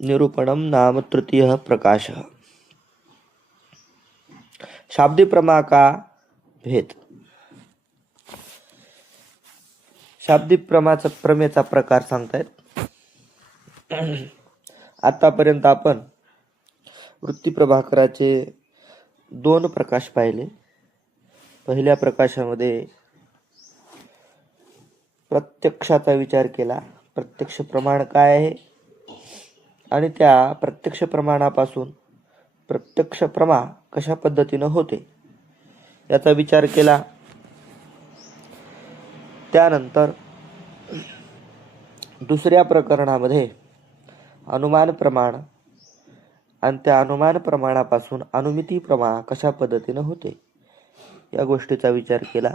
निरूपणं नाम तृतीयः प्रकाशः। शाब्दी प्रमा का भेद। शाब्दी प्रमेचा प्रकार सांगतायत। आतापर्यंत आपण वृत्ती प्रभाकराचे 2 प्रकाश पाहिले। पहिल्या प्रकाशामध्ये प्रत्यक्षाचा विचार केला, प्रत्यक्ष प्रमाण काय आहे आणि त्या प्रत्यक्ष प्रमाणापासून प्रत्यक्ष प्रमा कशा पद्धतीने होते याचा विचार केला। त्यानंतर दुसऱ्या प्रकरणामध्ये अनुमान प्रमाण आणि त्या अनुमान प्रमाणापासून अनुमिती प्रमा कशा पद्धतीने होते या गोष्टीचा विचार केला।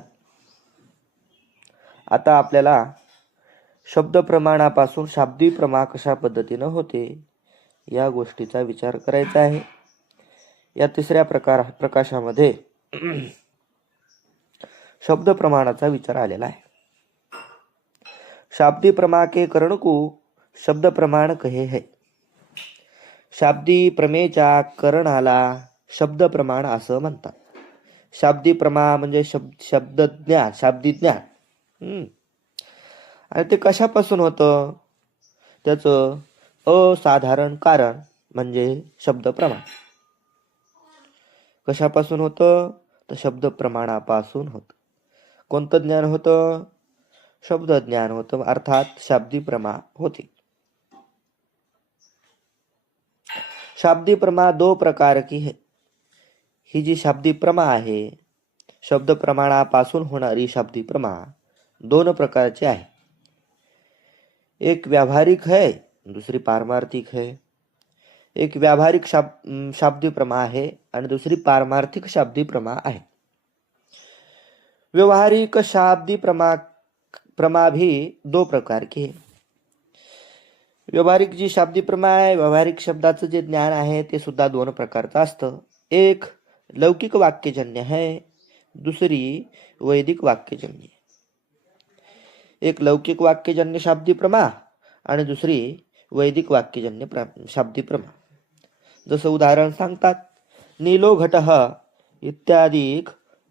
आता आपल्याला शब्द प्रमाणापासून शाब्दी प्रमा कशा पद्धतीने होते या गोष्टीचा विचार करायचा आहे। या तिसऱ्या प्रकाशामध्ये शब्द प्रमाणाचा विचार आलेला आहे। शाब्दी प्रमा के करण को शब्द प्रमाण कहे है। शाब्दी प्रमेच्या करणाला शब्द प्रमाण असं म्हणतात। शाब्दी प्रमा म्हणजे शब्द ज्ञान, शाब्दी ज्ञान। आणि ते कशापासून होतं, त्याचं असाधारण कारण म्हणजे शब्द प्रमाण। कशापासून होतं तर शब्द प्रमाणापासून होतं। कोणतं ज्ञान होतं, शब्द ज्ञान होतं, अर्थात शाब्दी प्रमा होती। शाब्दी प्रमा 2 प्रकार की है। ही जी शाब्दी प्रमा आहे, शब्द प्रमाणापासून होणारी शाब्दी प्रमा 2 प्रकारची आहे। एक व्यावहारिक है, दूसरी पारमार्थिक है। एक व्यावहारिक शाब्दी प्रमा आहे आणि दुसरी पारमार्थिक शाब्दी प्रमा आहे। व्यवहारिक शाब्दी प्रमा भी 2 प्रकार की है। व्यावहारिक जी शाब्दी प्रमा आहे, व्यावहारिक शब्दाचं जे ज्ञान आहे ते सुद्धा 2 प्रकारचं असतं। एक लौकिक वाक्यजन्य है, दुसरी वैदिक वाक्यजन्य। एक लौकिक वाक्यजन्य शाब्दी प्रमा आणि दुसरी वैदिक वाक्यजन्य शाब्दी प्रमा। जसं उदाहरण सांगतात, नीलो घटः इत्यादी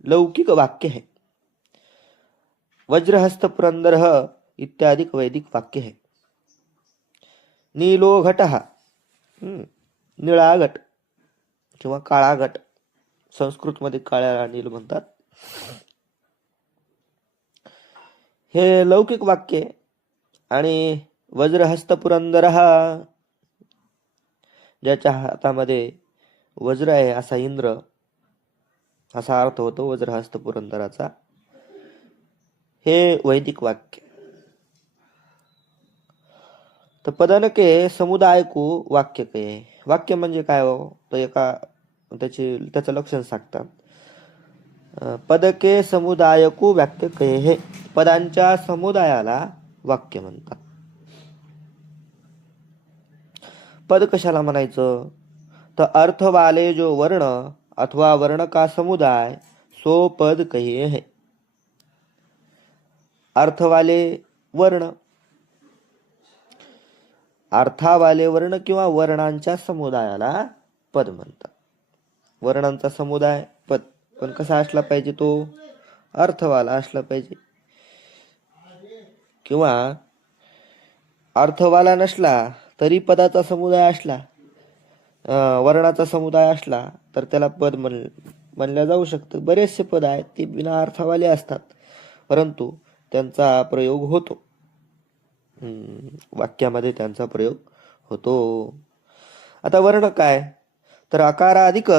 लौकिक वाक्य है, वज्रहस्त पुरंदरः इत्यादी वैदिक वाक्य है। नीलो घटः निळा घट किंवा काळा घट, संस्कृत मध्ये काळ्याला नील म्हणतात। हे लौकिक वाक्य। आणि वज्रहस्त पुरंदरः, ज्याच्या हातामध्ये वज्र आहे असा इंद्र, असा अर्थ होतो वज्रहस्त पुरंदराचा। हे वैदिक वाक्य। तर पदन के समुदाय को वाक्य कहे। वाक्य म्हणजे काय हो, तर त्याचं लक्षण सांगतात। पद के समुदाय को वाक्य कहे है। पदांच्या समुदायाला वाक्य म्हणतात। पद कशाला म्हणायचं तर अर्थ वाले जो वर्ण अथवा वर्ण का समुदाय सो पद कहे है। अर्थ वाले वर्ण, अर्थावाले वर्ण किंवा वर्णांच्या समुदायाला पद म्हणतात। वर्णांचा समुदाय पद, पण कसा असला पाहिजे, तो अर्थवाला असला पाहिजे। किंवा अर्थवाला नसला तरी पदाचा समुदाय असला, वर्णाचा समुदाय असला तर त्याला पद म्हणल्या जाऊ शकतं। बरेचसे पद आहेत ते बिना अर्थवाले असतात, परंतु त्यांचा प्रयोग होतो, वाक्यामध्ये त्यांचा प्रयोग होतो। आता वर्ण काय तर अकाराधिक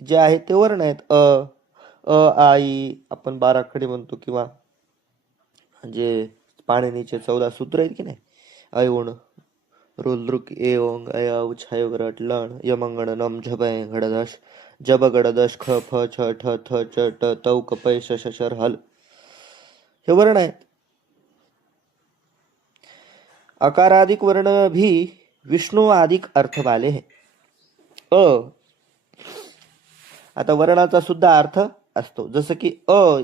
जे आहेत ते वर्ण आहेत। आई आपण 12 खडी म्हणतो, किंवा जे पाणिनीचे 14 सूत्र आहेत की नाही, ऐउण रुद्रुक एओंग अया उछाय विराट लण यमंगण नम झबय घडदश जब गडदश ख फ छ ठ थ च ट तौ कपय श शर हल, हे वर्ण आहेत। अकाराधिक वर्ण भी विष्णु आदिक अर्थ वाले है। आता वर्णाचा सुद्धा अर्थ असतो, जसं की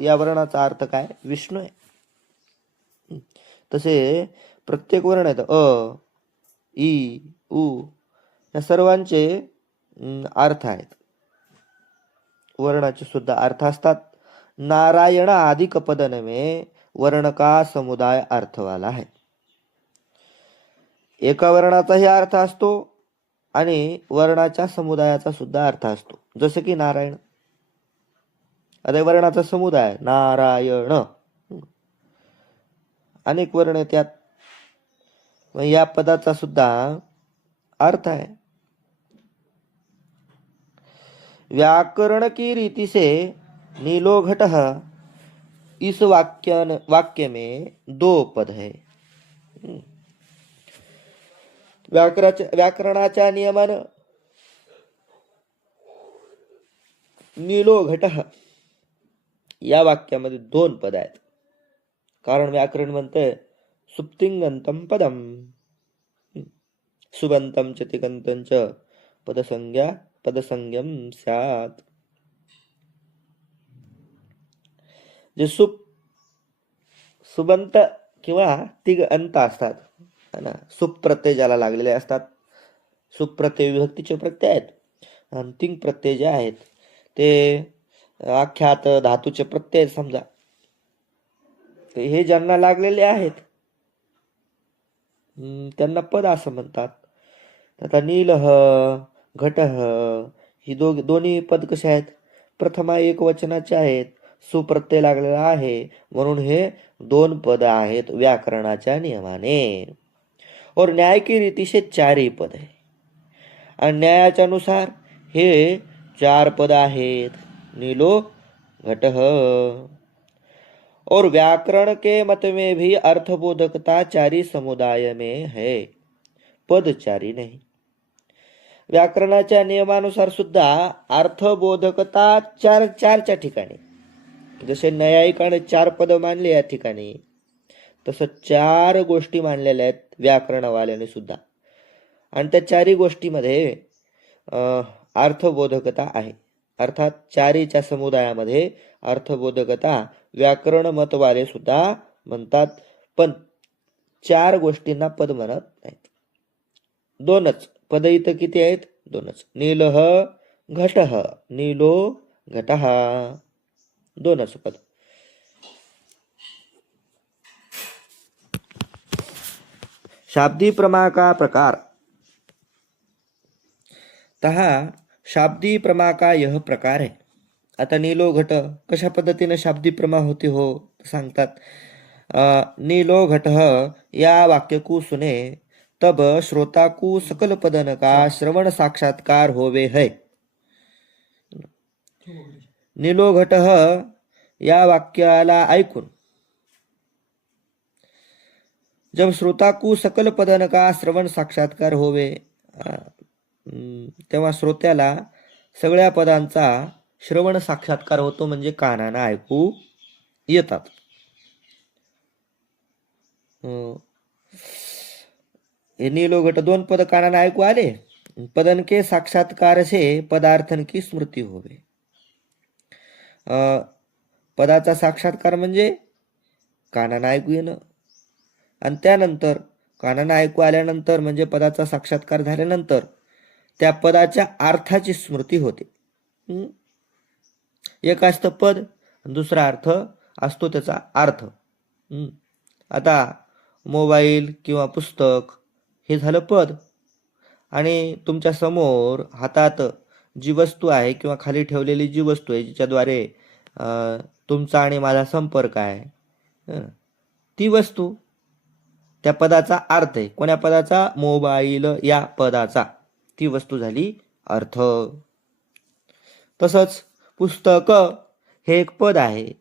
या वर्णाचा अर्थ काय, विष्णू आहे। तसे प्रत्येक वर्ण आहेत ई उ या सर्वांचे अर्थ आहेत. वर्णाचे सुद्धा अर्थ असतात. नारायण आदिक पद नव्हे, वर्ण का समुदाय अर्थवाला है. एका वर्णाचाही अर्थ असतो आणि वर्णाच्या समुदायाचा सुद्धा अर्थ असतो. जसे की नारायण, आता वर्णाचा समुदाय नारायण, अनेक वर्ण आहेत त्यात, या पदाचा सुद्धा अर्थ है. व्याकरण की रीति से नीलो घटः, इस वाक्य में 2 पद है. व्याकरणाच्या नियमानं नीलो घटः या वाक्यामध्ये 2 पद आहेत. कारण व्याकरण म्हणतंय सुप्तिंगंतम पदम सुबंतम च तिगंतं च पदसंज्ञम स्यात्. जे सुबंत किंवा तिग अंत असतात ना, सुप प्रत्यय ज्याला लागलेले असतात, सुप प्रत्यय विभक्तीचे प्रत्यय आहेत. आणि तिंग प्रत्यय जे आहेत ते आख्यात धातूचे प्रत्यय समजा, ते हे ज्यांना लागलेले आहेत त्यांना पद असं म्हणतात. आता नीलह घटः ही दोन्ही पद कसे आहेत? प्रथमा एक वचनाचे आहेत, सुप्रत्यय लागलेला आहे, म्हणून हे 2 पद आहेत व्याकरणाच्या नियमाने. और न्याय की रीति से 4 पद है. आणि न्यायाच्या नुसार हे 4 पद आहेत. नीलो घटः. और व्याकरण के मत में भी अर्थबोधकता 4 समुदाय में है, पद 4 नहीं. व्याकरणाच्या नियमानुसार सुद्धा अर्थबोधकता 4च्या ठिकाणी, जसे न्यायिकाने 4 पद मानले या ठिकाणी, तसं 4 गोष्टी मानलेल्या आहेत व्याकरणवाल्याने सुद्धा. आणि त्या 4 गोष्टीमध्ये अर्थबोधकता आहे. अर्थात 4च्या समुदायामध्ये अर्थबोधकता व्याकरण मतवाले सुद्धा म्हणतात, पण 4 गोष्टींना पद म्हणत नाहीत. 2च पद इथं किती आहेत? 2च. नीलह घटः, नीलो घटः, 2च पद. शाब्दी प्रमा का प्रकार. तहा शाब्दी प्रमा का यह प्रकार है. आता नीलो घट कशा पद्धतीने शाब्दी प्रमा होती हो सांगतात. नीलो घटः या वाक्य को सुने तब श्रोता को सकल पदन का श्रवण साक्षात्कार होवे है. नीलो घटः या वाक्याला ऐकून जब श्रोता को सकल पदन का श्रवण साक्षात्कार होवे, तेव्हा श्रोत्याला सगळ्या पदांचा श्रवण साक्षात्कार होतो, म्हणजे कानानं ऐकू येतात. नीलो घट 2 पद कानानं ऐकू आले. पदन के साक्षात्कार से पदार्थन की स्मृती होवे. पदाचा साक्षात्कार म्हणजे कानानं ऐकू येणं, आणि त्यानंतर कानानं ऐकू आल्यानंतर म्हणजे पदाचा साक्षात्कार झाल्यानंतर त्या पदाच्या अर्थाची स्मृती होते. एक असतं पद, दुसरा अर्थ असतो त्याचा अर्थ. आता मोबाईल किंवा पुस्तक हे झालं पद, आणि तुमच्या समोर हातात जी वस्तू आहे किंवा खाली ठेवलेली जी वस्तू आहे जिच्याद्वारे तुमचा आणि माझा संपर्क आहे, ती वस्तू त्या पदाचा अर्थ आहे. कोण्या पदाचा? मोबाईल या पदाचा. ती वस्तू झाली अर्थ. तसंच पुस्तक हे एक पद आहे,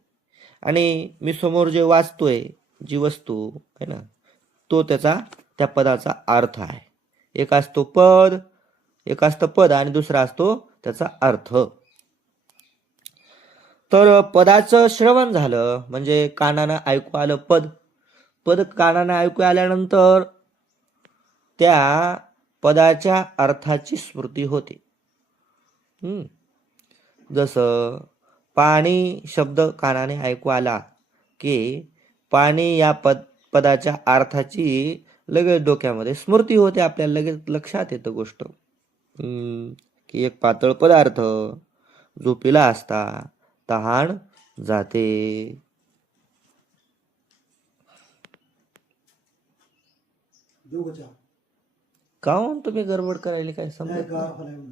आणि मी समोर जे वाचतोय जी वस्तू आहे ना, तो त्या पदाचा अर्थ आहे. एक असतो पद, एक असतं पद आणि दुसरा असतो त्याचा अर्थ. तर पदाचं श्रवण झालं म्हणजे कानानं ऐकू आलं पद. पद कानानं ऐकू आल्यानंतर त्या पदाच्या अर्थाची स्मृती होते. जसं पाणी शब्द कानाने ऐकू आला की पाणी या पदाच्या अर्थाची लगेच डोक्यामध्ये स्मृती होते, आपल्याला लगेच लक्षात येतं गोष्ट. की एक पातळ पदार्थ झोपेला असता तहान जाते. का म्हणून तुम्ही गडबड करायला काय समजत नाही?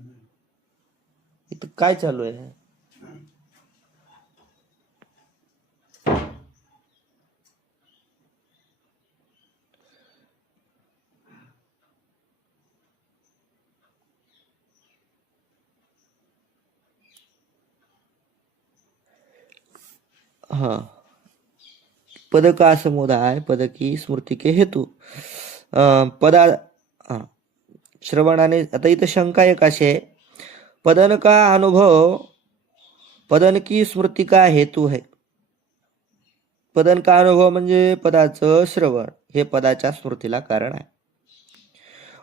इथं काय चालू आहे? हा, पदका समुदाय पदकी स्मृती के हेतू. पदा हा, श्रवणाने. आता इथं शंका एक अशी आहे, पदन का अनुभव पदन की स्मृती का हेतू है. पदन का अनुभव म्हणजे पदाचं श्रवण हे पदाच्या स्मृतीला कारण आहे.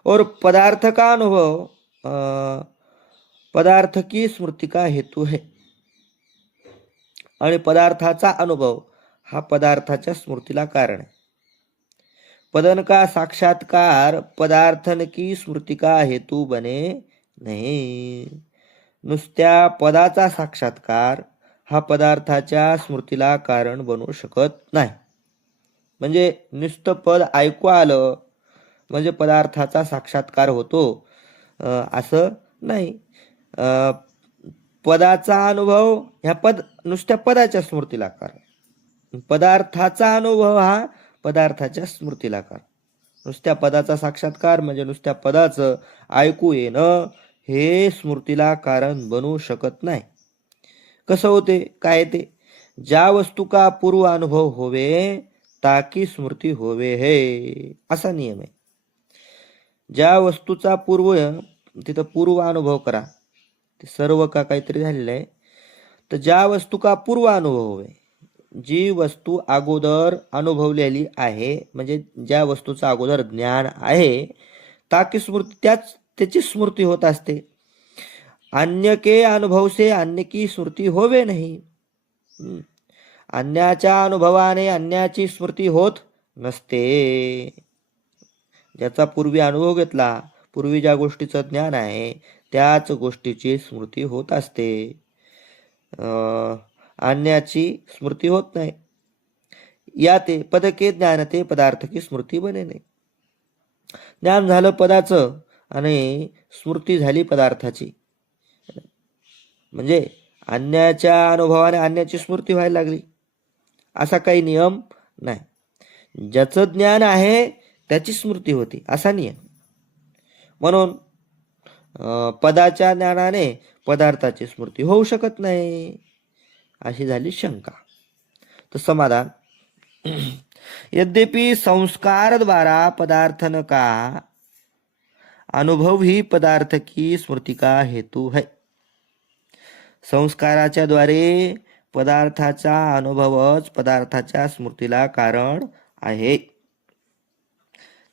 और पदार्थ का अनुभव पदार्थ की स्मृती का हेतू है. आणि पदार्थाचा अनुभव हा पदार्थाच्या स्मृतीला कारण आहे. पदन का साक्षात्कार पदार्थन की स्मृती का हेतू बने नाही. नुसत्या पदाचा साक्षात्कार हा पदार्थाच्या स्मृतीला कारण बनू शकत नाही. म्हणजे नुसतं पद ऐकू आलं म्हणजे पदार्थाचा साक्षात्कार होतो असं नाही. पदाचा अनुभव ह्या नुसत्या पदाच्या स्मृतीला कारण. पदार्थाचा अनुभव हा पदार्थाच्या स्मृतीला कारण. नुसत्या पदाचा साक्षात्कार म्हणजे नुसत्या पदाचं ऐकू येणं हे स्मृतीला कारण बनू शकत नाही. कसं होते काय ते, ज्या वस्तू का पूर्व अनुभव होवे ताकी स्मृती होवे हे असा नियम आहे. ज्या वस्तूचा पूर्व, तिथं पूर्व अनुभव करा, ते सर्व का काहीतरी झालेलं आहे. तर ज्या वस्तू का पूर्व अनुभव होवे, जी वस्तू अगोदर अनुभवलेली आहे म्हणजे ज्या वस्तूचा अगोदर ज्ञान आहे, ताकी स्मृती त्याची स्मृती होत असते. अन्य के अनुभव से अन्य की स्मृती होवे नाही. अन्याच्या अनुभवाने अन्याची स्मृती होत नसते. ज्याचा पूर्वी अनुभव घेतला, पूर्वी ज्या गोष्टीचं ज्ञान आहे त्याच गोष्टीची स्मृती होत असते, अन्याची स्मृती होत नाही. या ते पदके ज्ञानते पदार्थ की स्मृती बने नाही. ज्ञान झालं पदाचं आणि स्मृती झाली पदार्थाची. म्हणजे अन्याच्या अनुभवाने अन्याची स्मृती व्हायला लागली असा काही नियम नाही. ज्याचं ज्ञान आहे त्याची स्मृती होती असा नियम. म्हणून पदाच्या ज्ञानाने पदार्थाची स्मृती होऊ शकत नाही अशी झाली शंका. तर समाधान, यद्यपि संस्कार द्वारा पदार्थन का अनुभव ही पदार्थ की स्मृती का हेतु है. संस्काराच्या द्वारे पदार्थाचा अनुभवच पदार्थाच्या स्मृतीला कारण आहे.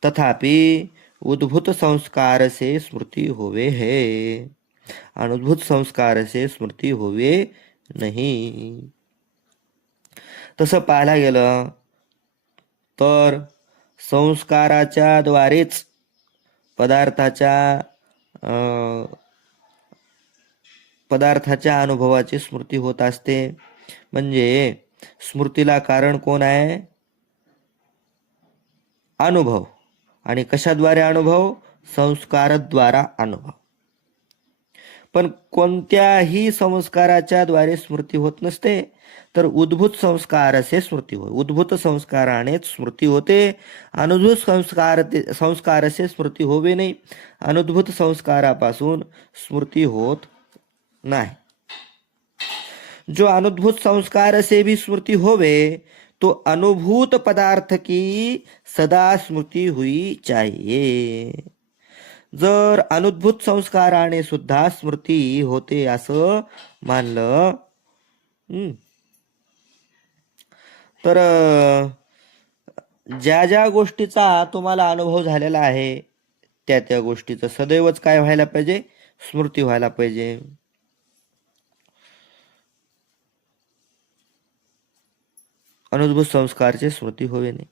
तथापि उद्भूत संस्कार से स्मृती होवे है, अनुभूत संस्कार से स्मृती होवे नाही. तसं पाहायला गेलं तर संस्काराच्या द्वारेच पदार्थाच्या अनुभवाची स्मृती होत असते. म्हणजे स्मृतीला कारण कोण आहे? अनुभव. आणि कशाद्वारे अनुभव? संस्काराद्वारा अनुभव. पण कोणत्याही संस्काराच्या द्वारे स्मृती होत नसते, तर उद्भूत संस्कार असे स्मृती होय. उद्भूत संस्कारानेच स्मृती होते. अनुभूत संस्कार असे स्मृती होवे नाही. अनुभूत संस्कारापासून स्मृती होत नाही. जो अनुभूत संस्कार से भी स्मृती होवे तो अनुभूत पदार्थ की सदा स्मृती हुई चाहिए. जर अनुभूत संस्काराने सुद्धा स्मृती होते असं मानलं तर ज्या ज्या गोष्टीचा तुम्हाला अनुभव झालेला आहे त्या गोष्टीचं सदैवच काय व्हायला पाहिजे? स्मृती व्हायला पाहिजे. अनुभूत संस्कारची स्मृती होवे नाही.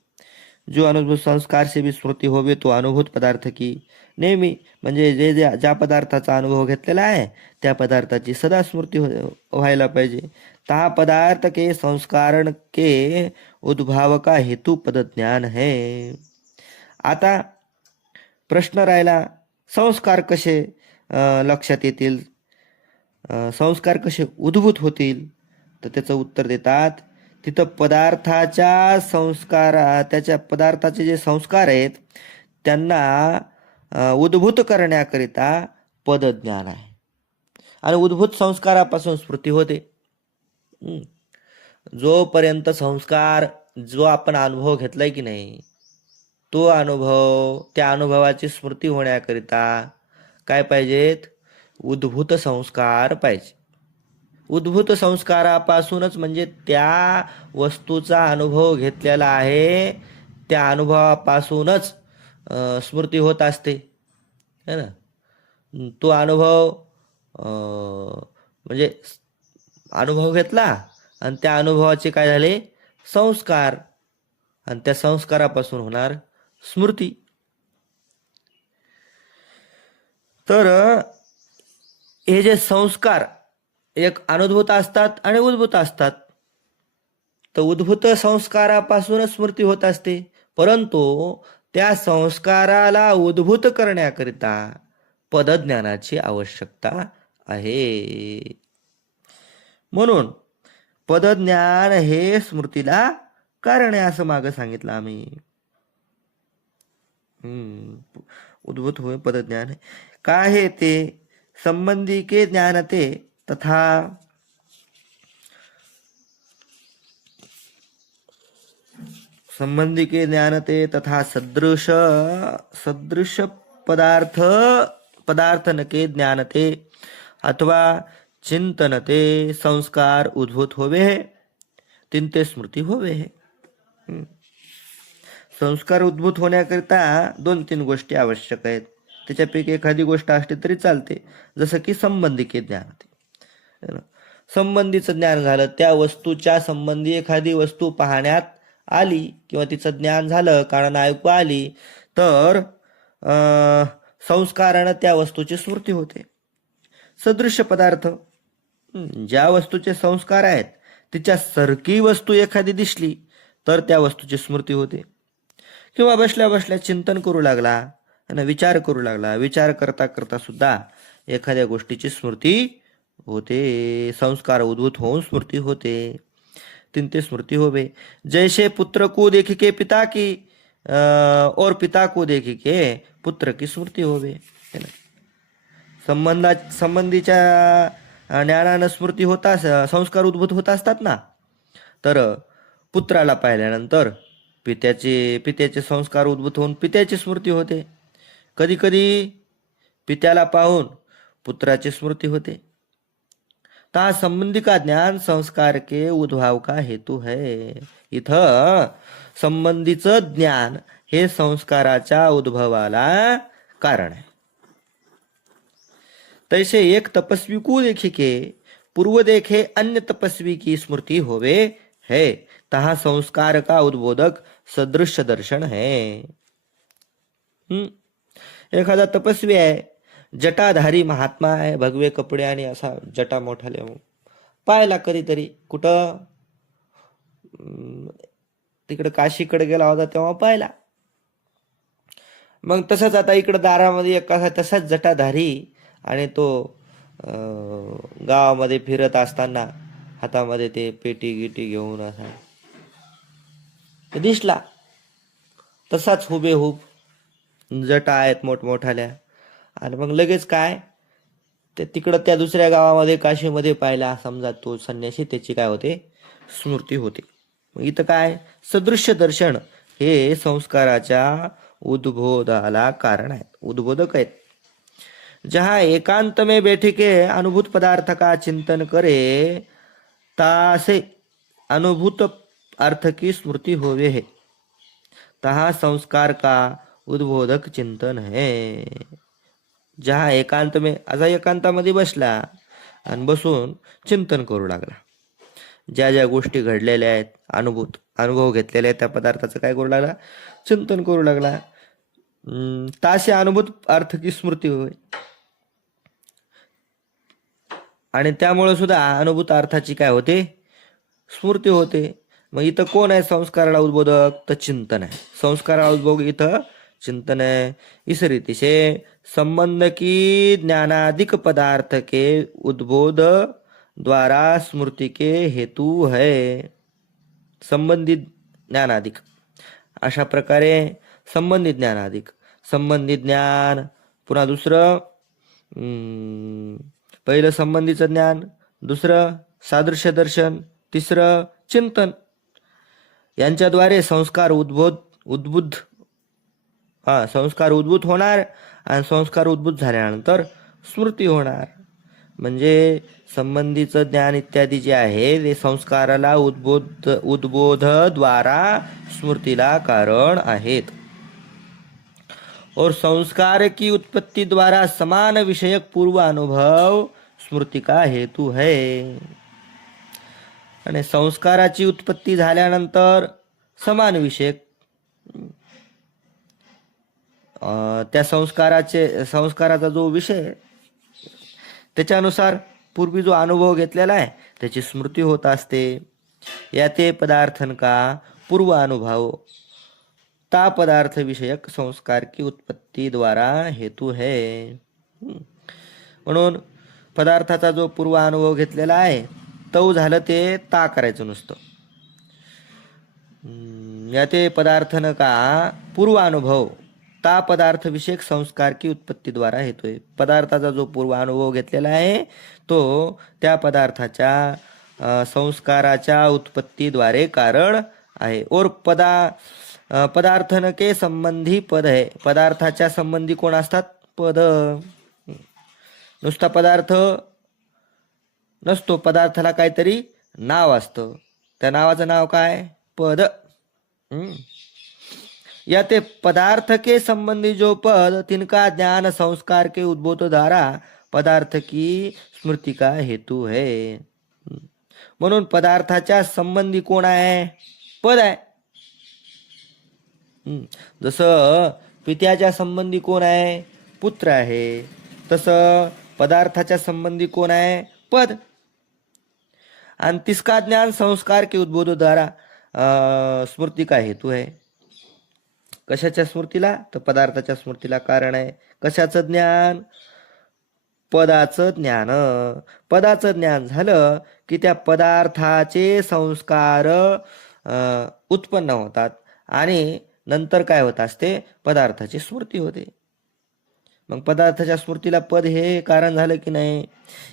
जो अनुभूत संस्कार से भी स्मृती होवे तो अनुभूत पदार्थ की नेहमी, म्हणजे जे जे ज्या पदार्थाचा अनुभव घेतलेला आहे त्या पदार्थाची सदा स्मृती व्हायला पाहिजे. ता पदार्थ के संस्कारण के उद्भाव का हेतू पदज्ञान है. आता प्रश्न राहिला, संस्कार कसे लक्षात येतील, संस्कार कसे उद्भूत होतील? तर त्याचं उत्तर देतात, तिथं पदार्थाच्या संस्कार, त्याच्या पदार्थाचे जे संस्कार आहेत त्यांना उद्भूत करण्याकरिता पदज्ञान आहे. आणि उद्भूत संस्कारापासून स्मृती होते. जोपर्यंत संस्कार, जो आपण अनुभव घेतलाय की नाही, तो अनुभव, त्या अनुभवाची स्मृती होण्याकरिता काय पाहिजेत? उद्भूत संस्कार पाहिजे. उद्भूत संस्कारापासूनच, म्हणजे त्या वस्तूचा अनुभव घेतलेला आहे त्या अनुभवापासूनच स्मृती होत असते, है ना. तो अनुभव म्हणजे अनुभव घेतला आणि त्या अनुभवाचे काय झाले? संस्कार, आणि त्या संस्कारापासून होणार स्मृती. तर हे जे संस्कार एक अनुभूत असतात आणि उद्भूत असतात. तर उद्भूत संस्कारापासूनच स्मृती होत असते, परंतु त्या संस्काराला उद्भूत करण्याकरिता पदज्ञानाची आवश्यकता आहे. म्हणून पदज्ञान हे स्मृतीला कारण आहे असं मागं सांगितलं आम्ही. उद्भूत होय पदज्ञान है. काय है ते? संबंधी के ज्ञानते तथा संबंधी के ज्ञानते तथा सदृश सदृश पदार्थ पदार्थन के ज्ञानते अथवा चिंतनते संस्कार उद्भूत होवे है, तिनते स्मृती होवे है. संस्कार उद्भूत होण्याकरिता 2-3 गोष्टी आवश्यक आहेत. त्याच्यापैकी एखादी गोष्ट असली तरी चालते. जसं की संबंधी के ज्ञान, संबंधीचं ज्ञान झालं, त्या वस्तूच्या संबंधी एखादी वस्तू पाहण्यात आली किंवा तिचं ज्ञान झालं, कारण ऐकू आली, तर संस्कारानं त्या वस्तूची स्मृती होते. सदृश्य पदार्थ, ज्या वस्तूचे संस्कार आहेत तिच्या सारखी वस्तू एखादी दिसली तर त्या वस्तूची स्मृती होते. किंवा बसल्या बसल्या चिंतन करू लागला आणि विचार करू लागला, विचार करता करता सुद्धा एखाद्या गोष्टीची स्मृती होते, संस्कार उद्भूत होऊन स्मृती होते, तिनते स्मृती होवे. जैसे पुत्र को देखी के पिता की और पिता को देखी के पुत्र की स्मृती होवे. संबंधीच्या ज्ञानानं स्मृती होता, संस्कार उद्भूत होत असतात ना. तर पुत्राला पाहिल्यानंतर पित्याचे संस्कार उद्भूत होऊन पित्याची स्मृती होते. कधी कधी पित्याला पाहून पुत्राची स्मृती होते. ता संबंधी का ज्ञान संस्कार के उद्भव का हेतू है. इथं संबंधीचं ज्ञान हे संस्काराच्या उद्भवाला कारण आहे. तैसे एक तपस्वी को देखी के पूर्व देखे अन्य तपस्वी की स्मृती होवे है, तहा संस्कार का उद्बोधक सदृश्य दर्शन है. एखादा तपस्वी आहे, जटाधारी महात्मा आहे, भगवे कपडे आणि असा जटा मोठा लिहून पाहिला कधीतरी, कुठं तिकडे काशीकडे गेला होता तेव्हा पाहिला. मग तसंच आता इकडे दारामध्ये एक असा तसाच जटाधारी, आणि तो गावामध्ये फिरत असताना हातामध्ये ते पेटी गिटी घेऊन असा दिसला. तसाच हुबेहूब जटा आहेत मोठमोठाल्या. आणि मग लगेच काय ते तिकडं त्या दुसऱ्या गावामध्ये काशीमध्ये पाहिला, समजा तो संन्यासी, त्याची काय होते? स्मृती होते. मग इथं काय? सदृश्य दर्शन हे संस्काराच्या उद्बोधाला कारण आहेत, उद्बोधक आहेत. जहाँ एकांत में बैठे के अनुभूत पदार्थ का चिंतन करे, तासे अनुभूत अर्थ की स्मृती होवे है, तहा संस्कार का उद्बोधक चिंतन है. जहा एकांत में, असा एकांतामध्ये बसला आणि बसून चिंतन करू लागला, ज्या ज्या गोष्टी घडलेल्या आहेत अनुभूत अनुभव घेतलेला आहे त्या पदार्थाचं काय करू लागला, चिंतन करू लागला. ताशी अनुभूत अर्थ की स्मृती होय. आणि त्यामुळे सुद्धा अनुभूत अर्थाची काय होते, स्मृती होते. मग इथं कोण आहे संस्काराला उद्बोधक, तर चिंतन आहे. संस्काराला उद्बोधक इथं चिंतन है. इस रीति से संबंध की ज्ञानादिक पदार्थ के उद्बोध द्वारा स्मृति के हेतु है. संबंधित ज्ञानादिक, अशा प्रकारे संबंधित ज्ञानादिक, संबंधित ज्ञान, पुन्हा दुसरं पहिलं संबंधीचं ज्ञान, दुसरं सादृश्य दर्शन, तिसरं चिंतन, यांच्याद्वारे संस्कार उद्बुद्ध संस्कार उद्भूत होणार. आणि संस्कार उद्भूत झाल्यानंतर स्मृती होणार. म्हणजे संबंधीचं ज्ञान इत्यादी जे आहे ते संस्काराला उद्बोधद्वारा स्मृतीला कारण आहेत. और संस्कार की उत्पत्ति द्वारा समान विषयक पूर्व अनुभव स्मृती का हेतु है. आणि संस्काराची उत्पत्ती झाल्यानंतर समान विषयक त्या संस्काराचा जो विषय त्याच्यानुसार पूर्वी जो अनुभव घेतलेला आहे त्याची स्मृती होत असते. या ते पदार्थन का पूर्व अनुभव ता पदार्थ विषयक संस्कार की उत्पत्ती द्वारा हेतू है. म्हणून पदार्थाचा जो पूर्व अनुभव घेतलेला आहे तो झालं ते ता करायचं नुसतं. या ते पदार्थन का पूर्व अनुभव ता पदार्थ विषयक संस्कार की उत्पत्ती द्वारा हेतोय. पदार्थाचा जो पूर्व अनुभव घेतलेला आहे तो त्या पदार्थाच्या संस्काराच्या उत्पत्तीद्वारे कारण आहे. और पदार्थन के संबंधी पद आहे. पदार्थाच्या संबंधी कोण असतात, पद. नुसता पदार्थ नसतो, पदार्थाला काहीतरी नाव असतं. त्या नावाचं नाव काय, पद. या ते पदार्थ के संबंधी जो पद तिनका ज्ञान संस्कार के उद्बोध द्वारा पदार्थ की स्मृती का हेतू है. म्हणून पदार्थाच्या संबंधी कोण आहे, पद आहे. जसं पित्याच्या संबंधी कोण आहे, पुत्र आहे, तसं पदार्थाच्या संबंधी कोण आहे, पद. आणि तिसका ज्ञान संस्कार के उद्बोध द्वारा स्मृती का हेतू है. कशाच्या स्मृतीला, तर पदार्थाच्या स्मृतीला कारण आहे. कशाचं ज्ञान, पदाचं ज्ञान. पदाचं ज्ञान झालं की त्या पदार्थाचे संस्कार उत्पन्न होतात आणि नंतर काय होत असते, पदार्थाची स्मृती होते. मग पदार्थाच्या स्मृतीला पद हे कारण झालं की नाही.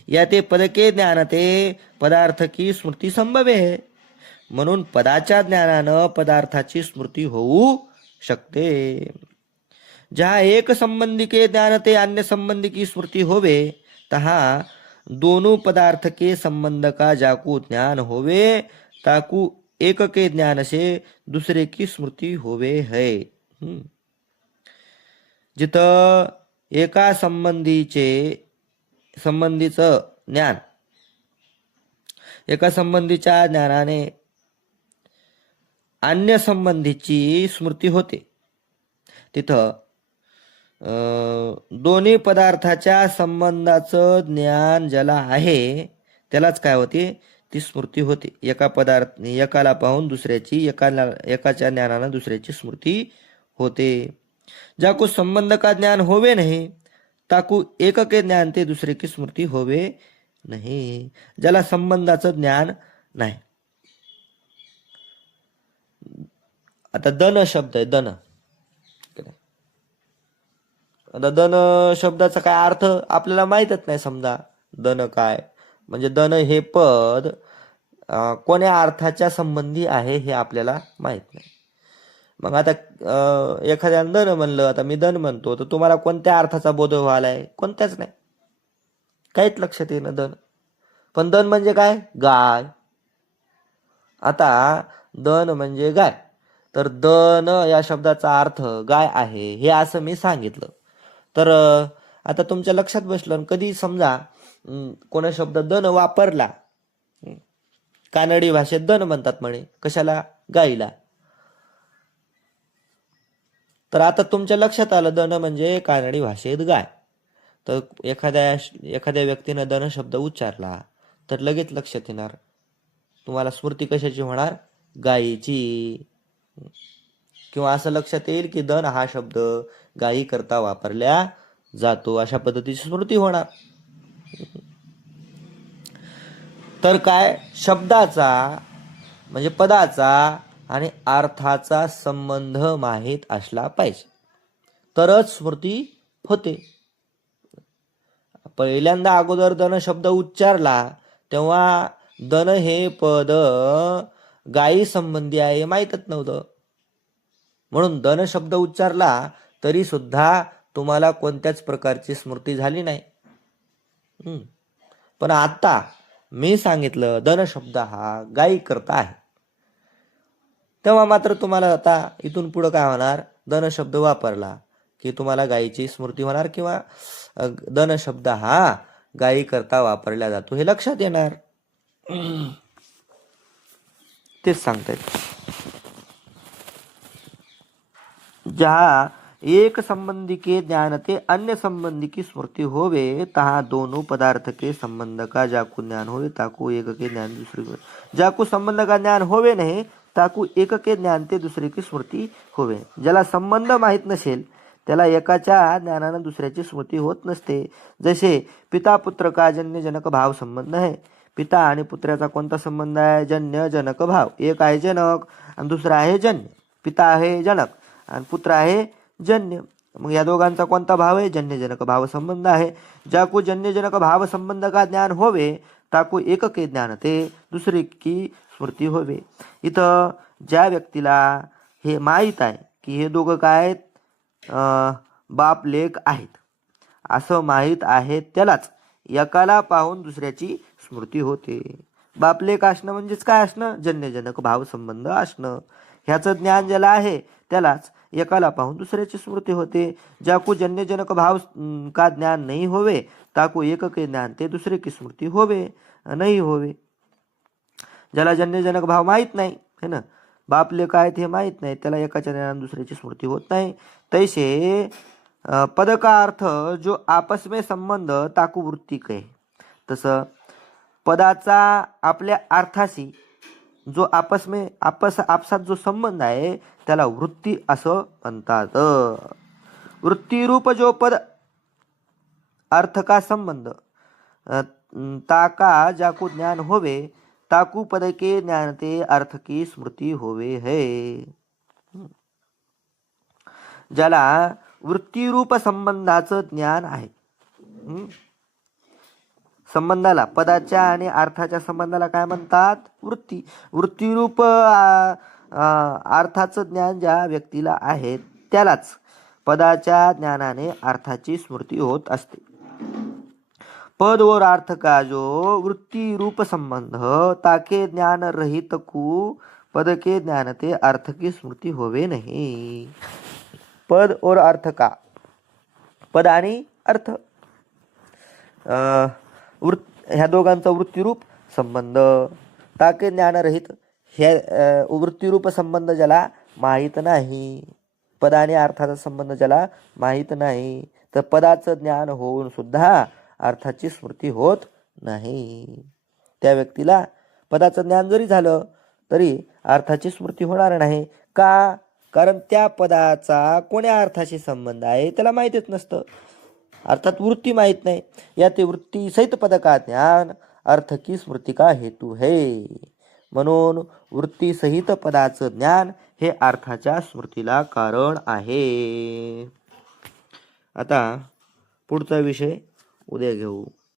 या ते पद के ज्ञान ते पदार्थ की स्मृती संभव आहे. म्हणून पदाच्या ज्ञानानं पदार्थाची स्मृती होऊ शकते. जहाँ एक संबंधी के ज्ञान ते अन्य संबंधी की स्मृती होवे तहा दोनों पदार्थ के संबंध का जाकू ज्ञान होवे ताकू एक के ज्ञान से दूसरे की स्मृती होवे है. जिथं एका संबंधीचं ज्ञान, एका संबंधीच्या ज्ञानाने अन्य संबंधीची स्मृती होते, तिथं दोन्ही पदार्थाच्या संबंधाचं ज्ञान ज्याला आहे त्यालाच काय होते, ती स्मृती होते. एकाला पाहून दुसऱ्याची, एकाच्या ज्ञानानं दुसऱ्याची स्मृती होते. जाको संबंध का ज्ञान होवे नहीं ताकू एक के ज्ञान ते दुसरे की स्मृती होवे नाही. ज्याला संबंधाचं ज्ञान नाही. आता दन शब्द आहे, दन. आता दन शब्दाचा काय अर्थ आपल्याला माहीतच नाही. समजा दन काय म्हणजे, दन हे पद कोण्या अर्थाच्या संबंधी आहे हे आपल्याला माहित नाही. मग आता एखाद्यानं दन म्हणलं, आता मी दन म्हणतो, तर तुम्हाला कोणत्या अर्थाचा बोध व्हायलाय, कोणत्याच नाही, काहीच लक्षात येणं दन. पण दन म्हणजे काय, गाय. आता दन म्हणजे गाय, तर दन या शब्दाचा अर्थ गाय आहे हे असं मी सांगितलं. तर आता तुमच्या लक्षात बसलं. कधी समजा कोणा शब्द दन वापरला, कानडी भाषेत दन म्हणतात म्हणे, कशाला, गाईला. तर आता तुमच्या लक्षात आलं दन म्हणजे कानडी भाषेत गाय. तर एखाद्या व्यक्तीनं दन शब्द उच्चारला तर लगेच लक्षात येणार, तुम्हाला स्मृती कशाची होणार, गायीची. किंवा असं लक्षात येईल की दन हा शब्द गायी करता वापरल्या जातो, अशा पद्धतीची स्मृती होणार. तर काय, शब्दाचा म्हणजे पदाचा आणि अर्थाचा संबंध माहीत असला पाहिजे तरच स्मृती होते. पहिल्यांदा अगोदर दन शब्द उच्चारला तेव्हा दन हे पद गायी संबंधी आहे माहीतच नव्हतं. म्हणून दन शब्द उच्चारला तरी सुद्धा तुम्हाला कोणत्याच प्रकारची स्मृती झाली नाही. पण आता मी सांगितलं दन शब्द हा गायी करता आहे, तेव्हा मात्र तुम्हाला आता इथून पुढं काय होणार, दन शब्द वापरला की तुम्हाला गायीची स्मृती होणार किंवा दन शब्द हा गायी करता वापरला जातो हे लक्षात येणार. तेच सांगतायत. जहा एक संबंधी के ज्ञान ते अन्य संबंधी की स्मृती होवे, तहा दोनों पदार्थ के संबंध का जाकू ज्ञान होवे ताकू एक के ज्ञान दूसरे को, जाकू संबंध का ज्ञान होवे नाही ताकू एक के ज्ञान ते दुसरे की स्मृती होवे. ज्याला संबंध माहीत नसेल त्याला एकाच्या ज्ञानानं दुसऱ्याची स्मृती होत नसते. जसे पिता पुत्र का जन्य जनक भाव संबंध आहे. पिता आणि पुत्राचा कोणता संबंध आहे, जन्य जनक भाव. एक आहे जनक आणि दुसरा आहे जन्य. पिता आहे जनक आणि पुत्र आहे जन्य. मग या दोघांचा कोणता भाव आहे, जन्यजनक भाव संबंध आहे. ज्याको जन्यजनक भाव संबंध का ज्ञान होवे ताको एक के ज्ञान ते दुसरे की स्मृती होवे. इथं ज्या व्यक्तीला हे माहीत आहे की हे दोघं काय आहेत, बाप लेक आहेत असं माहीत आहे, त्यालाच एकाला पाहून दुसऱ्याची स्मृती होते. बाप लेक असणं म्हणजेच काय असणं, जन्यजनक भाव संबंध असणं. ह्याचं ज्ञान ज्याला आहे त्यालाच एकाला पाहून दुसऱ्याची स्मृती होते. ज्याको जन्यजनक भाव का ज्ञान नहीं होवे ताको एक के ज्ञान ते दुसरे की स्मृती होवे नहीं होवे. ज्याला जन्यजनक भाव माहीत नाही है ना, बाप लेक आहेत हे माहीत नाही, त्याला एकाच्या ज्ञानाने दुसऱ्याची स्मृती होत नाही. तैसे पद का अर्थ जो आपस में संबंध ताकू वृत्ती कहे. तसं पदाचा आपल्या अर्थाशी जो आपसात जो संबंध आहे त्याला वृत्ती असं म्हणतात. वृत्तीरूप जो पद अर्थ का संबंध ताका जाकू ज्ञान होवे ताकू पद के ज्ञान ते अर्थ की स्मृती होवे है. ज्याला वृत्तीरूप संबंधाचं ज्ञान आहे, संबंधाला पदाच्या आणि अर्थाच्या संबंधाला काय म्हणतात, वृत्ती. वृत्तीरूप अर्थाचं ज्ञान ज्या व्यक्तीला आहे त्यालाच पदाच्या ज्ञानाने अर्थाची स्मृती होत असते. पद और अर्थ का जो वृत्ती रूप संबंध ताके ज्ञान रहित को पद के ज्ञान ते अर्थ की स्मृती होवे नहीं. पद और अर्थ का, पद आणि अर्थ ह्या दोघांचा वृत्तीरूप संबंध ताके ज्ञानरहित, ह्या वृत्तीरूप संबंध ज्याला माहीत नाही, पद आणि अर्थाचा संबंध ज्याला माहीत नाही, तर पदाचं ज्ञान होऊन सुद्धा अर्थाची स्मृती होत नाही. त्या व्यक्तीला पदाचं ज्ञान जरी झालं तरी अर्थाची स्मृती होणार नाही. का? कारण त्या पदाचा कोण्या अर्थाशी संबंध आहे त्याला माहीतच नसतं, अर्थात वृत्ती माहित नाही. या ते वृत्ती सहित पद का ज्ञान अर्थ की स्मृती का हेतू है. म्हणून वृत्ती सहित पदाचं ज्ञान हे अर्थाच्या स्मृतीला कारण आहे. आता पुढचा विषय उद्या घेऊ.